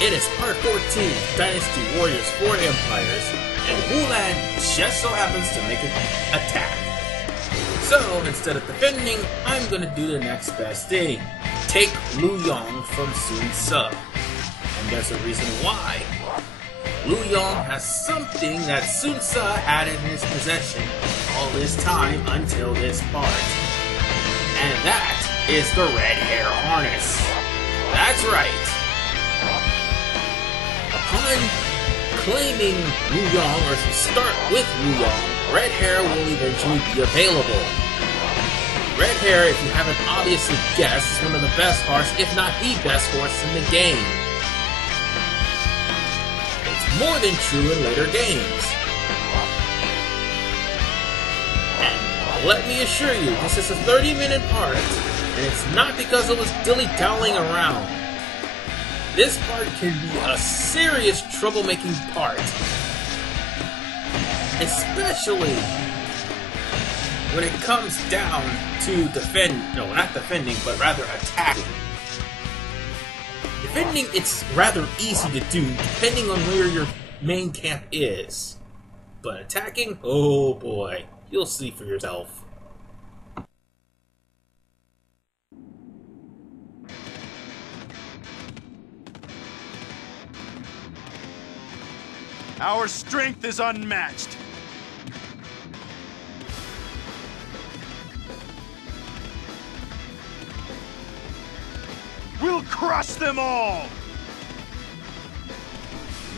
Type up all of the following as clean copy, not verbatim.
It is part 14, Dynasty Warriors 4 Empires, and Wu Lan just so happens to make an attack. So, instead of defending, I'm gonna do the next best thing. Take Luo Yang from Sun Ce. And there's a reason why. Luo Yang has something that Sun Ce had in his possession all this time until this part. And that is the red hair harness. That's right. Upon claiming Luo Yang, or if you start with Luo Yang, red hair will eventually be available. Red hair, if you haven't obviously guessed, is one of the best horses, if not the best horse in the game. It's more than true in later games. And let me assure you, this is a 30-minute part, and it's not because it was dilly-dallying around. This part can be a serious troublemaking part. Especially when it comes down to not defending, but rather attacking. Defending, it's rather easy to do, depending on where your main camp is. But attacking, oh boy, you'll see for yourself. Our strength is unmatched. We'll crush them all!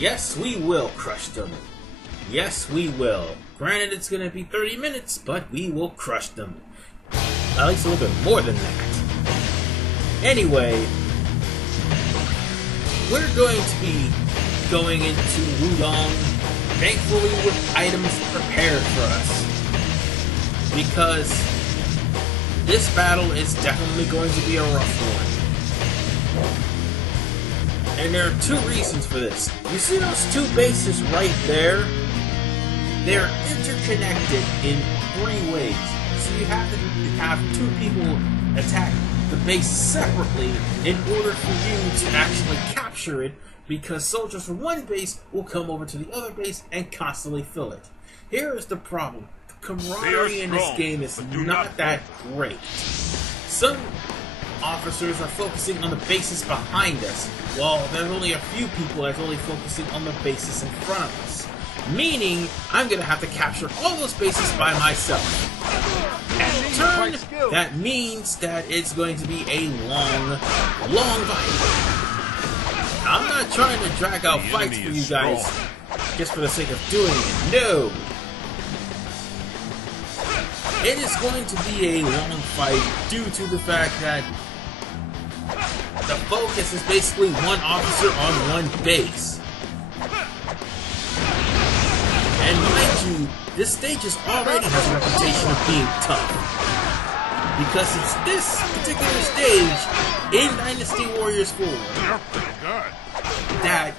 Yes, we will crush them. Yes, we will. Granted, it's going to be 30 minutes, but we will crush them. At least a little bit more than that. Anyway, we're going to be going into Wu Yang, thankfully with items prepared for us. Because this battle is definitely going to be a rough one. And there are two reasons for this. You see those two bases right there? They're interconnected in 3 ways. So you have to have 2 people attack the base separately in order for you to actually capture it, because soldiers from one base will come over to the other base and constantly fill it. Here is the problem. The camaraderie in this game is not that great. Some officers are focusing on the bases behind us, while there's only a few people that's only focusing on the bases in front of us. Meaning, I'm going to have to capture all those bases by myself. And in turn, that means that it's going to be a long fight. I'm not trying to drag out fights for you guys just for the sake of doing it. No! It is going to be a long fight due to the fact that the focus is basically one officer on one base. And mind you, this stage already has a reputation of being tough. Because it's this particular stage in Dynasty Warriors 4 that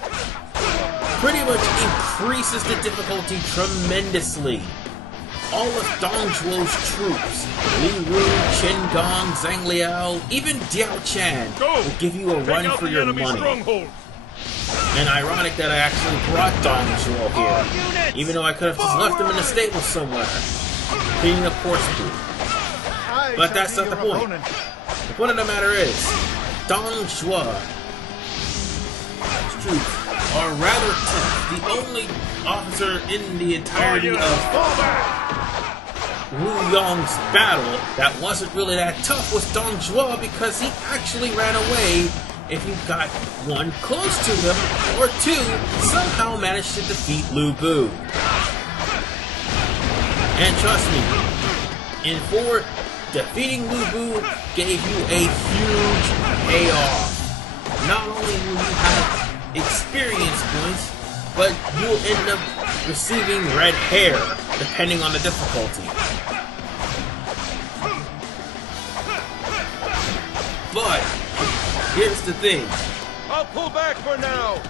pretty much increases the difficulty tremendously. All of Dong Zhuo's troops, Li Wu, Chen Gong, Zhang Liao, even Diao Chan will give you a run for your money. And ironic that I actually brought Dong Zhuo here, even though I could have just left him in the stable somewhere, cleaning up horse poop. But that's not the point. The point of the matter is, Dong Zhuo's troops are rather tough. The only officer in the entirety of Wu Yang's battle that wasn't really that tough was Dong Zhuo, because he actually ran away if you got 1 close to him, or 2 somehow managed to defeat Lu Bu. And trust me, in 4, defeating Lu Bu gave you a huge payoff. Not only will you have experience points, but you'll end up receiving red hair, depending on the difficulty. But here's the thing. I'll pull back for now.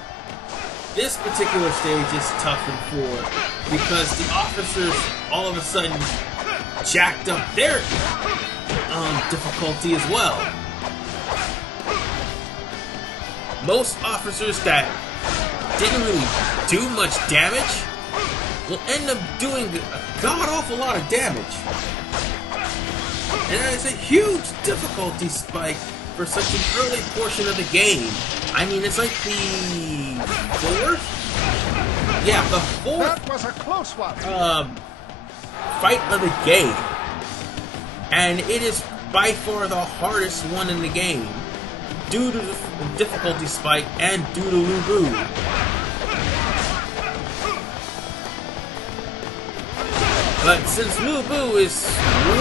This particular stage is tough in 4 because the officers all of a sudden jacked up their difficulty as well. most officers that didn't really do much damage will end up doing a god-awful lot of damage. And that is a huge difficulty spike for such an early portion of the game. I mean, it's like the fourth? Yeah, the fourth That was a close one. fight of the game. And it is by far the hardest one in the game, due to the difficulty spike and due to Lu Bu. But since Lu Bu is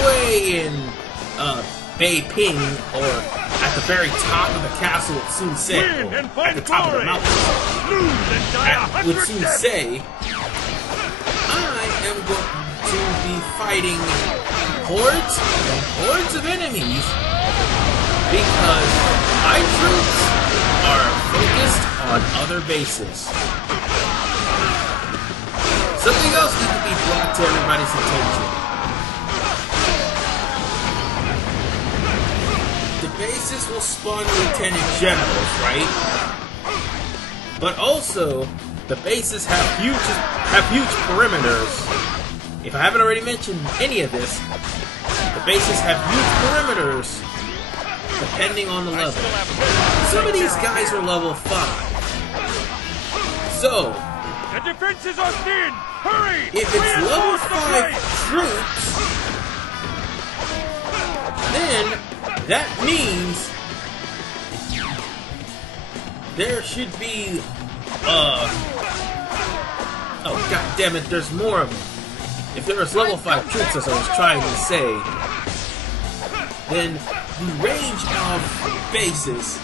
way in Beiping, or at the very top of the castle at Sun Ce, at the top of the mountain, with Sun Ce, I am going to be fighting hordes and hordes of enemies because my troops are focused on other bases. Something else needs to be brought to everybody's attention. The bases will spawn lieutenant generals, right? But also, the bases have huge perimeters. If I haven't already mentioned any of this, the bases have huge perimeters depending on the level. Some of these guys are level 5. So, The defenses are thin! Hurry! if it's level 5 troops, then that means there should be, oh god damn it, there's more of them. If there was level 5 troops, as I was trying to say, then the range of bases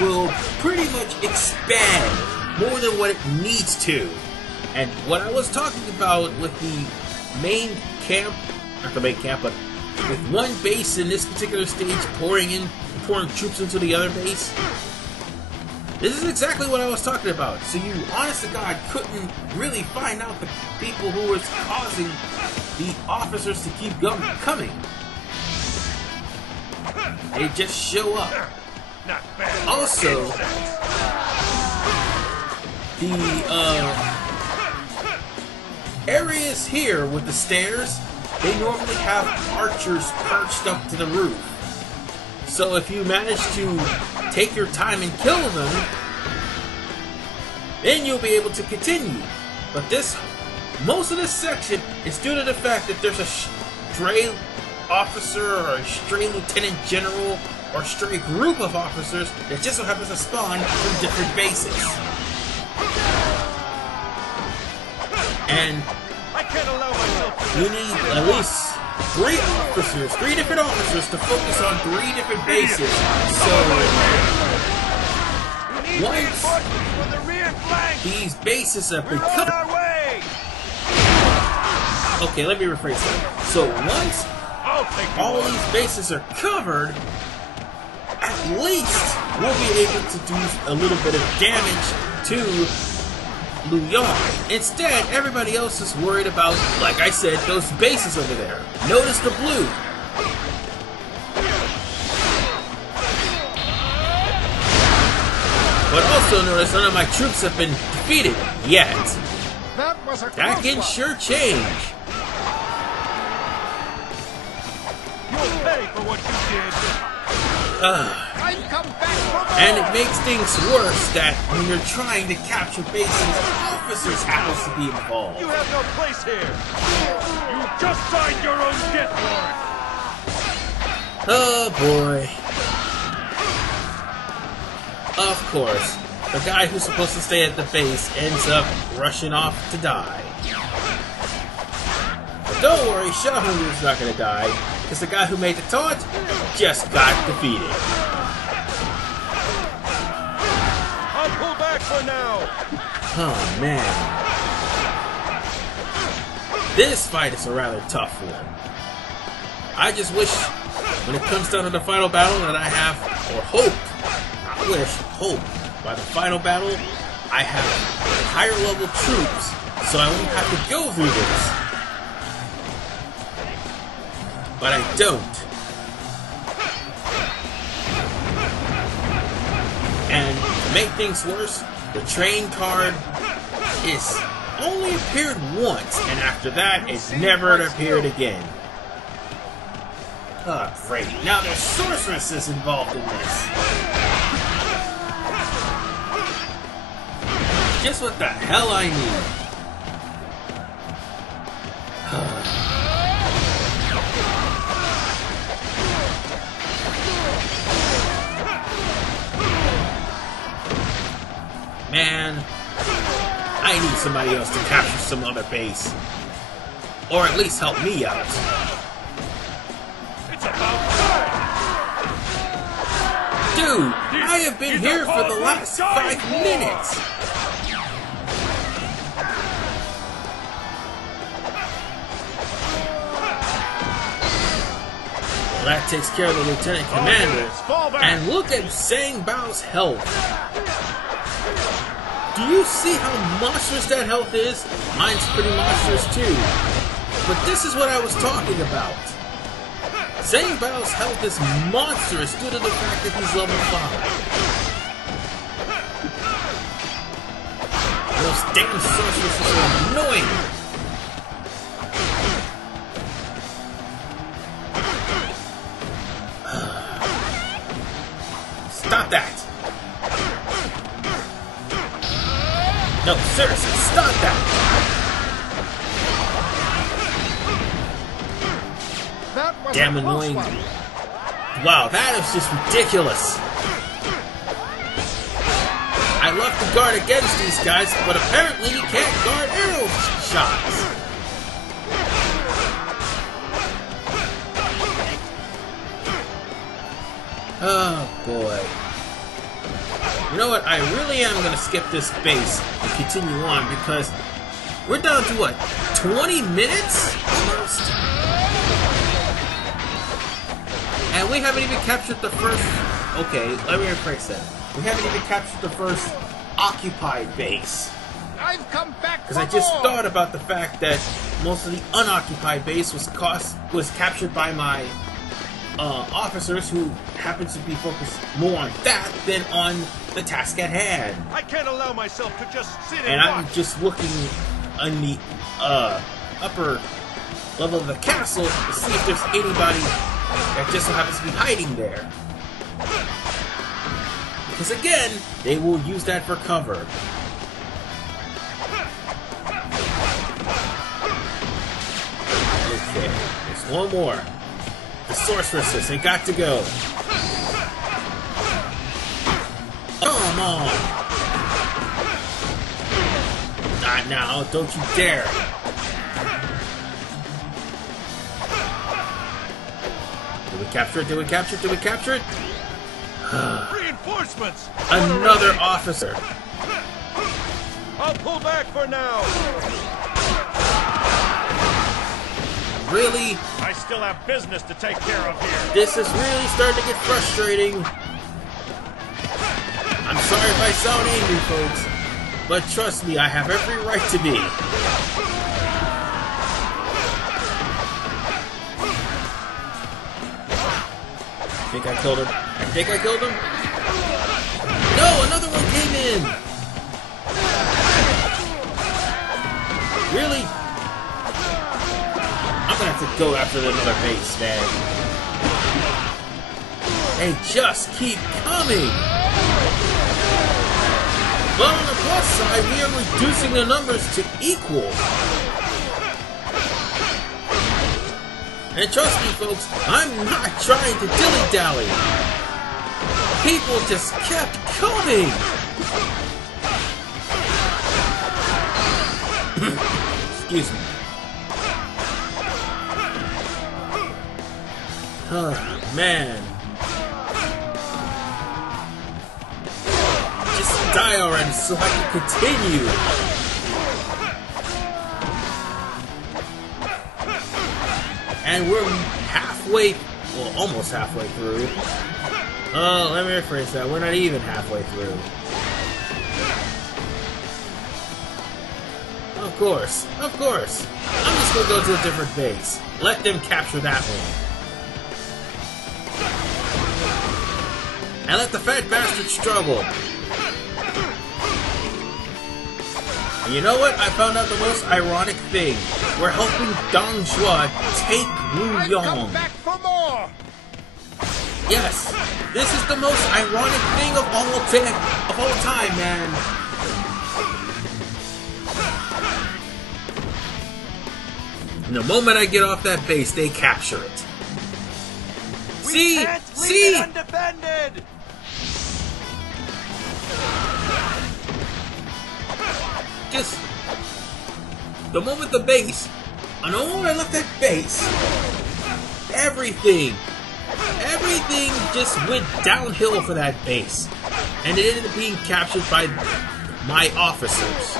will pretty much expand more than what it needs to. And what I was talking about with the main camp, not the main camp, but with one base in this particular stage pouring troops into the other base, this is exactly what I was talking about. So you, honest to God, couldn't really find out the people who were causing the officers to keep coming. They just show up. Not bad. Also, the areas here with the stairs, they normally have archers perched up to the roof. So if you manage to take your time and kill them, then you'll be able to continue. But most of this section is due to the fact that there's a stray officer or a stray lieutenant general or a stray group of officers that just so happens to spawn from different bases. And I can't allow myself to you need at least 3 different officers to focus on 3 different bases. So once for the rear flank. these bases have been We're on covered, our way. okay, let me rephrase that. So once I'll take all these bases are covered, at least we'll be able to do a little bit of damage to Luo Yang. Instead, everybody else is worried about, like I said, those bases over there. Notice the blue. But also notice none of my troops have been defeated yet. That was a That can sure change. You'll pay for what you did. I've come back from And it makes things worse that when you're trying to capture bases, officers happen to be involved. You have no place here. You just signed your own death warrant. Oh boy. Of course, the guy who's supposed to stay at the base ends up rushing off to die. But don't worry, Shahu's not gonna die, because the guy who made the taunt just got defeated. I'll pull back for now. Oh man. This fight is a rather tough one. I just wish, when it comes down to the final battle, that I have, or hope, by the final battle, I have higher level troops, so I won't have to go through this. But I don't. And make things worse, the train card is only appeared once, and after that, it never appeared again. Oh, great. Now there's sorceresses involved in this. Just what the hell I need. Man, I need somebody else to capture some other base. Or at least help me out. It's about time! Dude, I have been here for the last 5 minutes! Well, that takes care of the Lieutenant Commander. And look at Sang Bao's health. Do you see how monstrous that health is? Mine's pretty monstrous too. But this is what I was talking about. Sang Bao's health is monstrous due to the fact that he's level 5. Those damn sorceresses are annoying! Stop that! No, seriously, stop that! Damn annoying. Wow, that is just ridiculous. I love to guard against these guys, but apparently you can't guard arrow shots. Oh boy. You know what? I really am going to skip this base and continue on because we're down to what? 20 minutes? Almost? And we haven't even captured the first... Okay, let me rephrase that. We haven't even captured the first occupied base. I've come back because I just thought about the fact that most of the unoccupied base was captured by my officers who happens to be focused more on that than on the task at hand. I can't allow myself to just sit and I'm watch. just looking on the upper level of the castle to see if there's anybody that just so happens to be hiding there. Because again, they will use that for cover. Okay, there's one more. The sorceresses, they got to go. Come on! Not now, don't you dare! Did we capture it? Did we capture it? Did we capture it? Reinforcements! Another officer! I'll pull back for now! Really? I still have business to take care of here. This is really starting to get frustrating. I'm sorry if I sound angry, folks, but trust me, I have every right to be. I think I killed him. I think I killed him. No, another one came in. Really? I'm gonna have to go after another base, man. They just keep coming! But on the plus side, we are reducing the numbers to equal. And trust me, folks, I'm not trying to dilly-dally. People just kept coming! Excuse me. Oh, man. Just die already so I can continue. And we're halfway, well, almost halfway through. Oh, let me rephrase that. We're not even halfway through. Of course, of course. I'm just gonna go to a different base. Let them capture that one. And let the fat bastard struggle. And you know what? I found out the most ironic thing. We're helping Dong Zhuo take Luo Yang. Come back for more. Yes, this is the most ironic thing of all time, man. And the moment I get off that base, they capture it. See? See? Undefended. Just the moment the base, and the moment I left that base, everything just went downhill for that base, and it ended up being captured by my officers.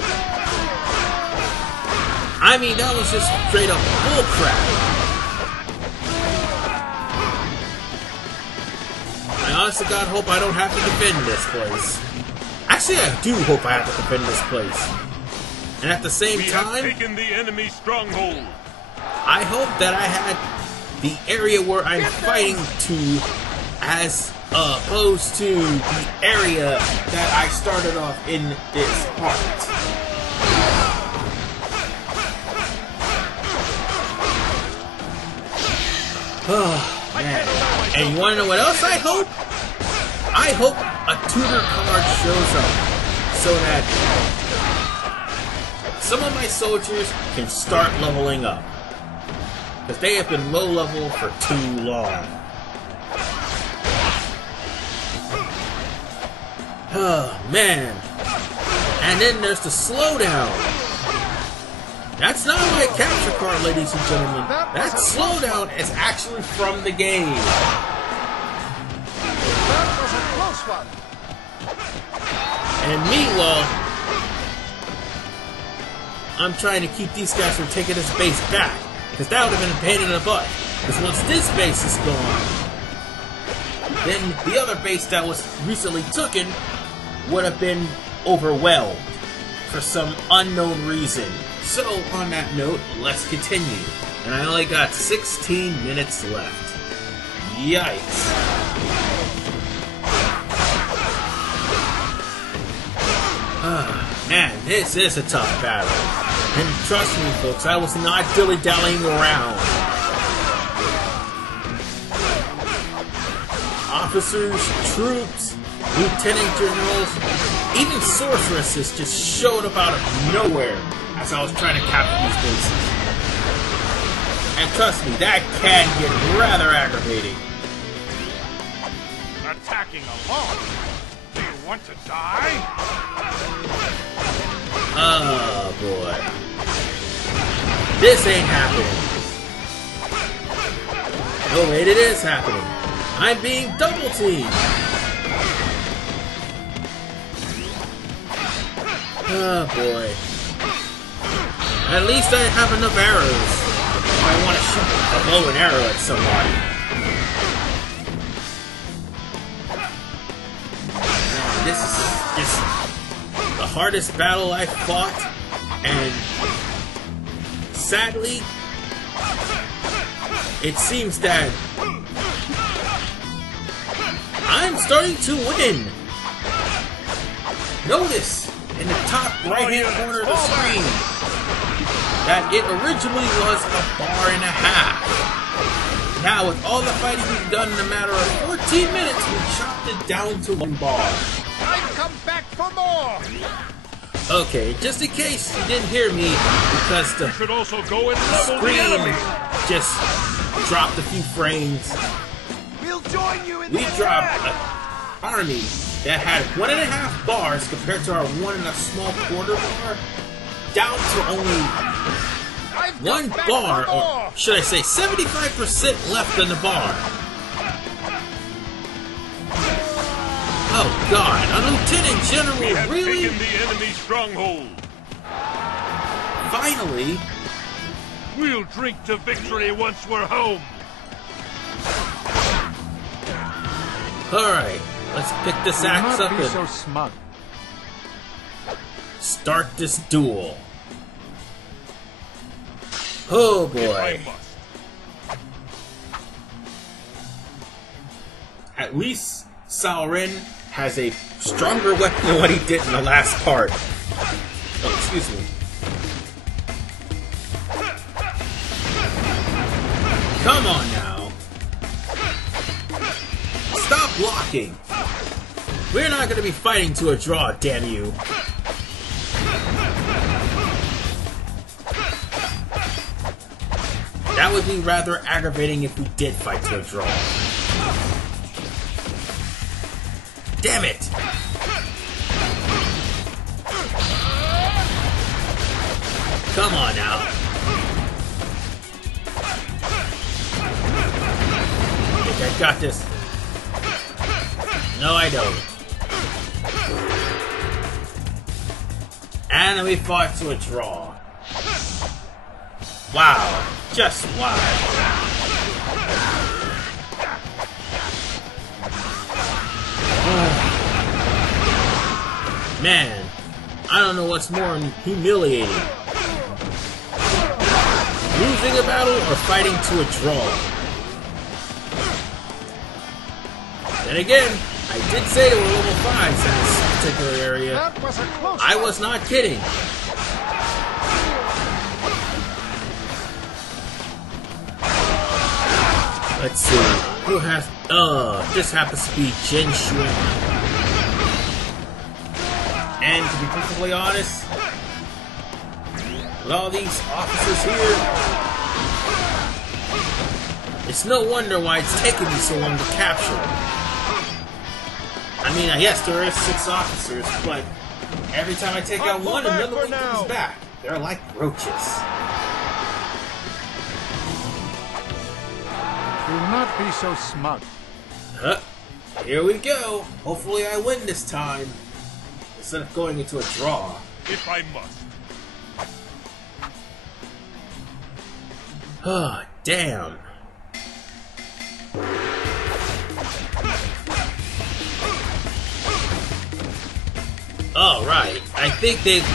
I mean, that was just straight up bullcrap. I honestly God hope I don't have to defend this place. Actually, I do hope I have to defend this place. And at the same time, we have taken the enemy stronghold. I hope that I had the area where I'm fighting to, as opposed to the area that I started off in this part. Oh, man. And you want to know what else I hope? I hope a tutor card shows up so that some of my soldiers can start leveling up. Because they have been low level for too long. Oh, man. And then there's the slowdown. That's not my capture card, ladies and gentlemen. That slowdown is actually from the game. That was a close one. And meanwhile, I'm trying to keep these guys from taking this base back. Because that would have been a pain in the butt. Because once this base is gone, then the other base that was recently taken would have been overwhelmed for some unknown reason. So, on that note, let's continue. And I only got 16 minutes left. Yikes. Ah, man, this is a tough battle. And trust me, folks, I was not dilly-dallying around. Officers, troops, lieutenant generals, even sorceresses just showed up out of nowhere as I was trying to capture these bases. And trust me, that can get rather aggravating. Attacking alone? Do you want to die? Oh boy. This ain't happening. Oh wait, it is happening. I'm being double teamed. Oh boy. At least I have enough arrows if I want to shoot a bow and arrow at somebody. Man, this is just the hardest battle I've fought, and sadly, it seems that I'm starting to win. Notice in the top right-hand corner of the screen that it originally was a bar and a half. Now, with all the fighting we've done in a matter of 14 minutes, we chopped it down to 1 bar. I've come back for more. Okay, just in case you didn't hear me, because the Should also go and level the enemy. screen just dropped a few frames. We'll join you in We the dropped attack. an army that had 1.5 bars compared to our 1 1/4 bar, down to only I've come 1 back bar, for or more. should I say 75% left in the bar. Oh god, a lieutenant general, We have really? taken the enemy stronghold. Finally? We'll drink to victory once we're home. Alright, let's pick this axe up and smug. start this duel. Oh I boy. must. At least Sao Ren has a stronger weapon than what he did in the last part. Let's excuse me. Come on now. Stop blocking. We're not going to be fighting to a draw, damn you. That would be rather aggravating if we did fight to a draw. Damn it! Come on now. I think I got this. No, I don't. And we fought to a draw. Wow. Just wow. Man, I don't know what's more humiliating. Losing a battle or fighting to a draw. Then again, I did say there were level 5s in this particular area. That was a close I one. was not kidding. Let's see. Who has... this happens to be Jen Xuan. And to be perfectly honest, with all these officers here, it's no wonder why it's taken me so long to capture them. I mean, yes, there are 6 officers, but every time I take out one, another one comes back. They're like roaches. Do not be so smug. Here we go. Hopefully I win this time, instead of going into a draw. If I must. Ah, damn. Alright, I think they've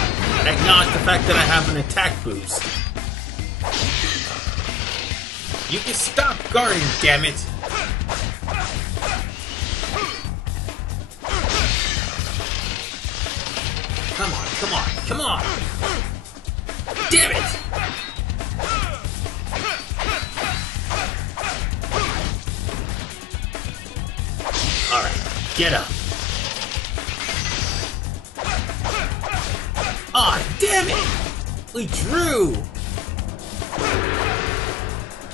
acknowledged the fact that I have an attack boost. You can stop guarding, damn it! Come on, come on, come on! Damn it! Alright, get up. Aw, damn it! We drew!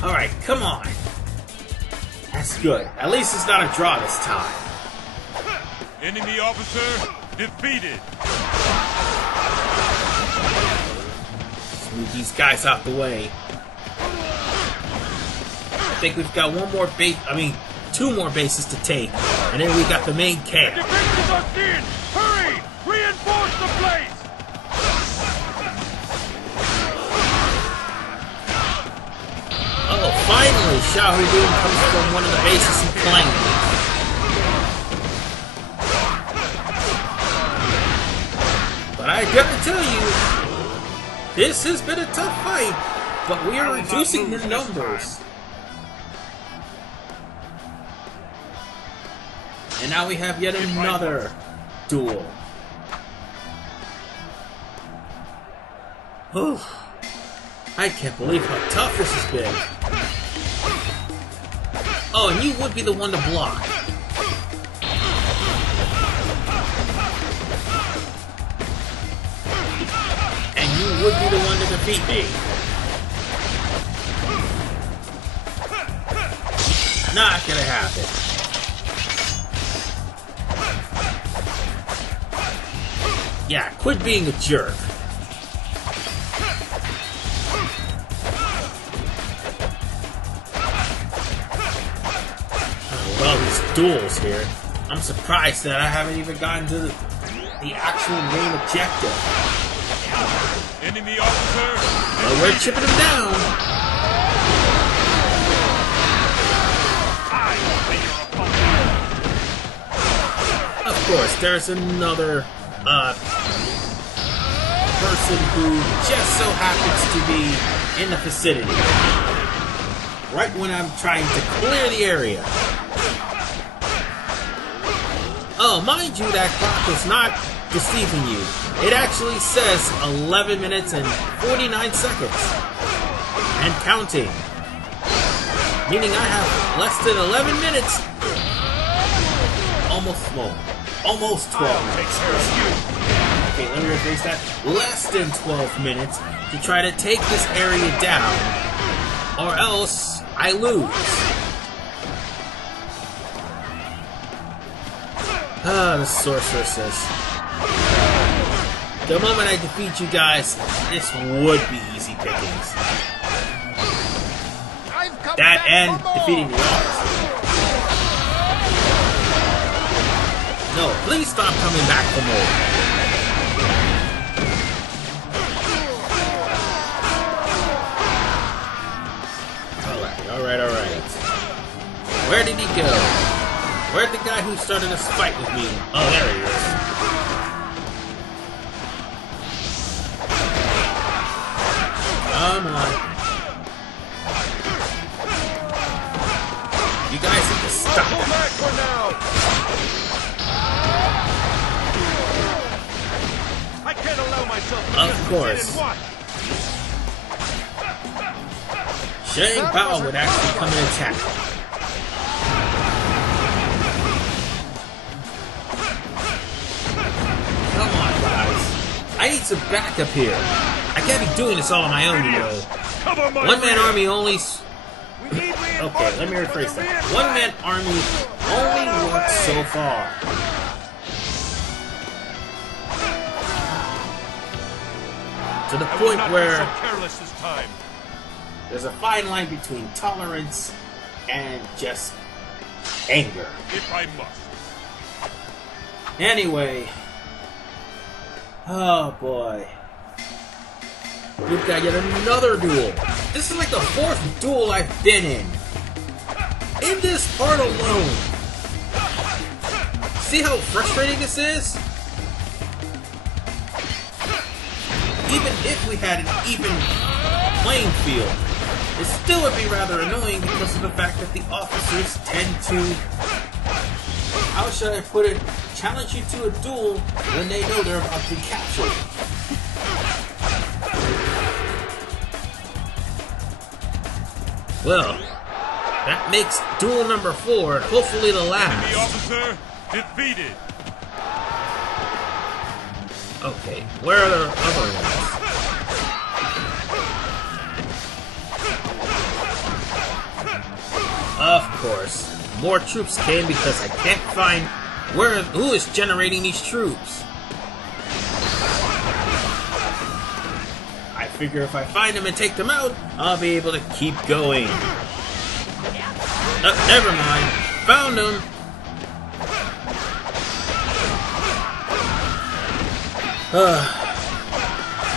Alright, come on. That's good. At least it's not a draw this time. Enemy officer defeated. Move these guys out the way. I think we've got one more base. I mean, 2 more bases to take, and then we got the main camp. Defenders are thin. Hurry! Reinforce the place. Oh, finally, Xiaohudun comes from one of the bases he claimed. But I gotta tell you, this has been a tough fight, but we are reducing the numbers. And now we have yet another duel. Oh, I can't believe how tough this has been. Oh, and you would be the one to block. And you would be the one to defeat me. Not gonna happen. Yeah, quit being a jerk. With all these duels here, I'm surprised that I haven't even gotten to the actual main objective. Enemy officer. But we're chipping him down. I will be your opponent. Of course, there's another person who just so happens to be in the vicinity. Right when I'm trying to clear the area. Oh, mind you, that clock is not deceiving you. It actually says 11 minutes and 49 seconds. And counting. Meaning I have less than 11 minutes. Almost 12 minutes. Okay, let me rephrase that. Less than 12 minutes to try to take this area down. Or else I lose. Ah, the sorceresses. The moment I defeat you guys, this would be easy pickings. That and defeating the officer. No, please stop coming back for more. Alright. Where did he go? Where'd the guy who started this fight with me? Oh, there he is. Come on. You guys need to stop Pull back for now. I can't allow myself to Of course. Shang Bao would actually come and attack. Come on, guys. I need some backup here. I can't be doing this all on my own, you know. One-man army only... Okay, let me rephrase that. One-man army only works so far. To the point where there's a fine line between tolerance and just anger. If I must. Anyway. Oh boy. We've got yet another duel. This is like the 4th duel I've been in. In this part alone. See how frustrating this is? Even if we had an even playing field, it still would be rather annoying because of the fact that the officers tend to, how should I put it, challenge you to a duel when they know they're about to be captured. Well, that makes duel number 4, hopefully the last. Enemy officer defeated. Okay, where are the other ones? Of course, more troops came because I can't find who is generating these troops. I figure if I find them and take them out, I'll be able to keep going. Never mind, found them.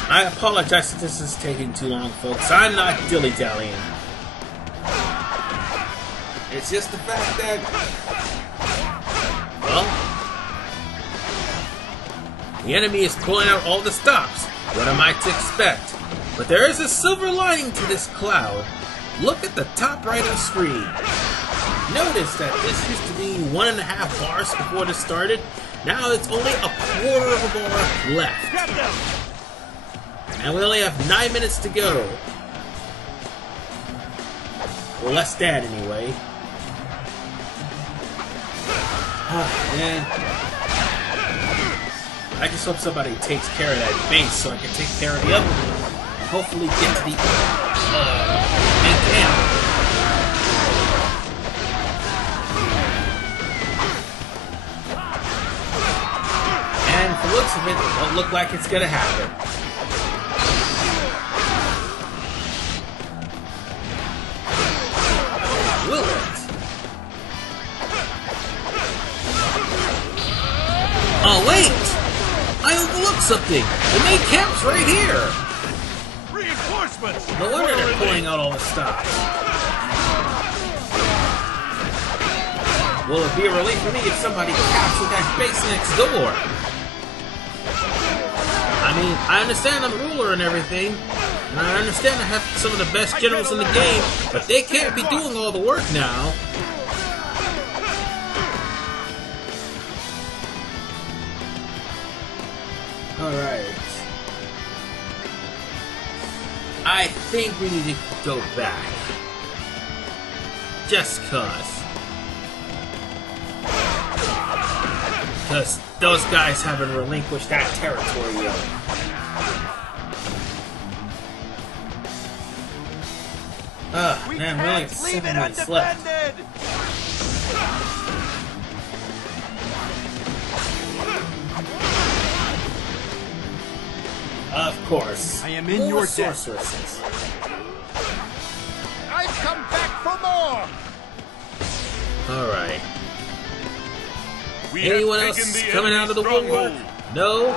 I apologize if this is taking too long, folks. I'm not dilly-dallying. It's just the fact that, well, the enemy is pulling out all the stops. What am I to expect? But there is a silver lining to this cloud. Look at the top right of the screen. Notice that this used to be 1.5 bars before this started. Now it's only a quarter of a bar left. And we only have 9 minutes to go. Well, less than anyway. Man. I just hope somebody takes care of that base so I can take care of the other one. And hopefully get to the main camp. And for the looks of it, it don't look like it's gonna happen. Will it? Oh wait! I overlooked something! The main camp's right here! Reinforcements! No wonder they're pulling out all the stops. Will it be a relief for me if somebody captured that base next door? I mean, I understand I'm a ruler and everything, and I understand I have some of the best generals in the game, but they can't be doing all the work now. Alright. I think we need to go back. Just cause. Because those guys haven't relinquished that territory yet. Man, we only have 7 minutes left. Of course. I am in your debt. sorceresses. I've come back for more! Alright. We Anyone have else taken the coming out of the enemy woodwork? stronghold. No?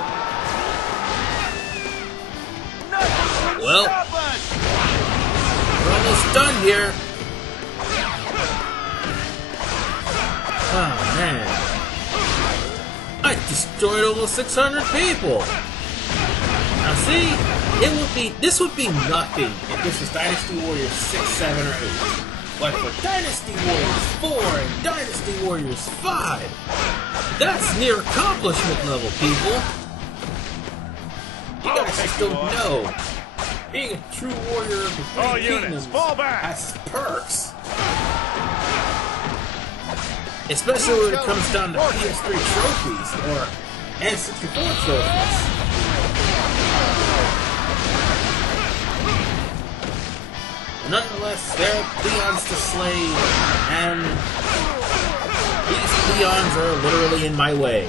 Well, we're almost done here. Oh man. I destroyed almost 600 people. Now see, this would be nothing if this was Dynasty Warriors 6, 7, or 8. But for Dynasty Warriors 4 and Dynasty Warriors 5, that's near accomplishment level, people. You guys just don't know. Being a true warrior of the All Three units, Kingdoms fall back. has perks. Especially when it comes down to PS3 trophies or N64 trophies. Nonetheless, there are peons to slay, and these peons are literally in my way.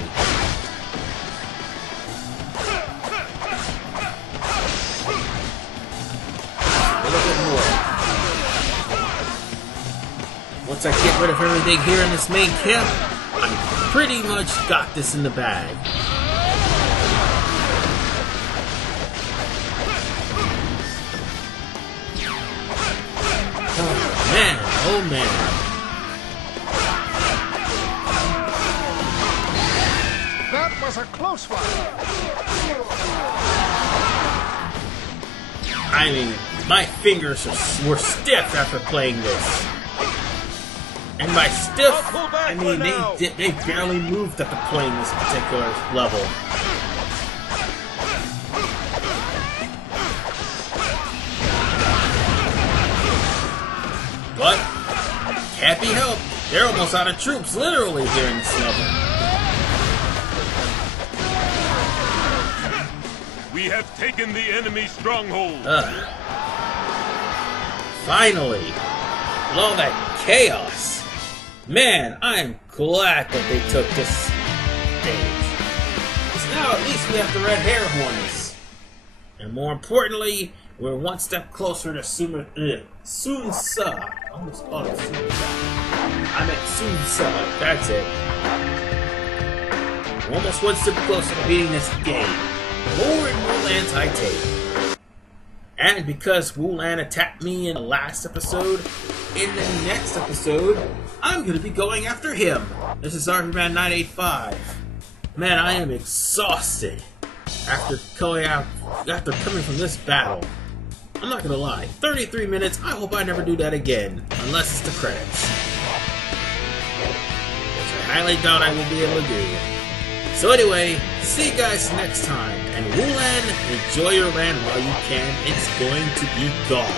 A little bit more. Once I get rid of everything here in this main camp, I pretty much got this in the bag. Oh man. That was a close one. I mean, my fingers were stiff after playing this. And by stiff, I mean they barely moved after playing this particular level. But can't be helped. They're almost out of troops, literally, here in this level. We have taken the enemy stronghold. Finally, with all that chaos. Man, I'm glad that they took this stage. Because now at least we have the red hair hornets. And more importantly, we're one step closer to Sun Tzu. I almost called it Sun Tzu. I meant Sun Tzu. That's it. We're almost one step closer to beating this game. More in Wu Lan's I take. And because Wu Lan attacked me in the last episode, in the next episode, I'm going to be going after him. This is RPman 985. Man, I am exhausted after coming from this battle. I'm not gonna lie, 33 minutes, I hope I never do that again, unless it's the credits. Which I highly doubt I will be able to do. So anyway, see you guys next time, and Wu Lan, enjoy your land while you can, it's going to be gone.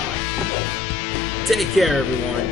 Take care everyone.